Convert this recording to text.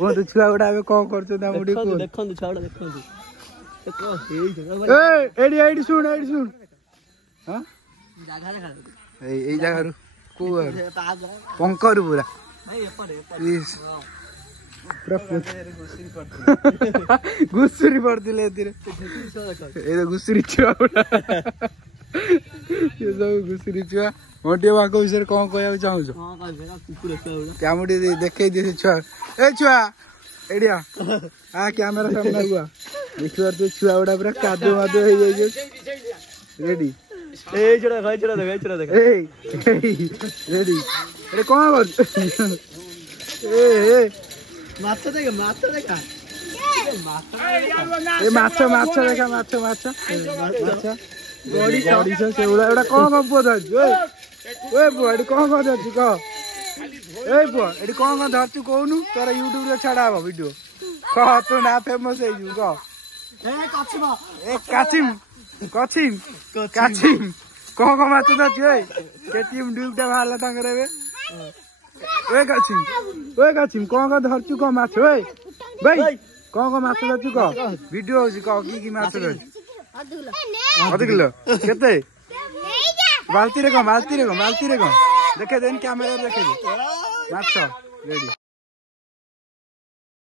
କୁହନ୍ତୁ ଛୁଆ ଗୁଡା ଏବେ କଣ କରୁଛନ୍ତି ଆମକୁ ଟିକେ କୁହନ୍ତୁ। ଦେଖନ୍ତୁ ଛୁଆ ଗୁଡା ଦେଖନ୍ତୁ ଏଇଠି ଶୁଣ ହଁ ଏଇ ଜାଗାରୁ କୋଉ ପଙ୍କରୁ ପୁରା ଘୁଷୁରୀ ପଡିଥିଲେ ଏଥିରେ ଏଇ ଘୁଷୁରୀ ଛୁଆ ଗୁଡା ସବୁ ଘୁଷୁରୀ ଛୁଆ ମଣ୍ଟିଆ ବାଙ୍କ ବିଷୟରେ କଣ କହିବାକୁ ଚାହୁଁଛ? ଆମକୁ ଟିକେ ଦେଖେଇ ଦିଏ ସେ ଛୁଆ ଏ ଛୁଆ ଏଇଠିଆ କ୍ୟାମେରା ସାମ୍ନା ହୁଆ ଦେଖିପାରୁଥିବେ ଛୁଆ ଗୁଡା ପୁରା କାଦୁଅ ମାଦୁଅ ହେଇଯାଇଛି ରେଡି ରେଡି ଏରେ କଣ କରୁଛୁ ମାଛ ଦେଖା ମାଛ ଦେଖା ମାଛ ଦେଖା ମାଛ ଗଡିଶ ସେଗୁଡା ଏଗୁଡା କଣ ପୁଅ ଧରିଛୁ ପୁଅ ଏଠି କଣ ଧରିଛୁ କହ ଏଇ ପୁଅ ଏଠି କଣ ଧରିଛୁ କହୁନୁ ତୋର ୟୁଟ୍ୟୁବ ରେ ଛାଡା ହବ ଭିଡିଓ କହ ତୋ ନା ଫେମସ ହେଇଯିବୁ କହ କାଚିମ୍ କଣ ମାଛ ଧରିଛୁ କେଟିଏମ ଡ୍ୟୁବଟା ବାହାରିଲା ତାଙ୍କର ଏବେ କାଚିମ୍ କଣ ଧରିଛୁ କହ ମାଛ ଭାଇ କଣ ମାଛ ଧରିଛୁ କହ ଭିଡିଓ ହଉଛି କହ କି ମାଛ ଧରିଛୁ ଅଧ କିଲୋ କେତେ ବାଲ୍ଟିରେ କଣ ଦେଖେଇ ଦେନି କ୍ୟାମେରାରେ ଦେଖେଇ ମାଛ ରେଡି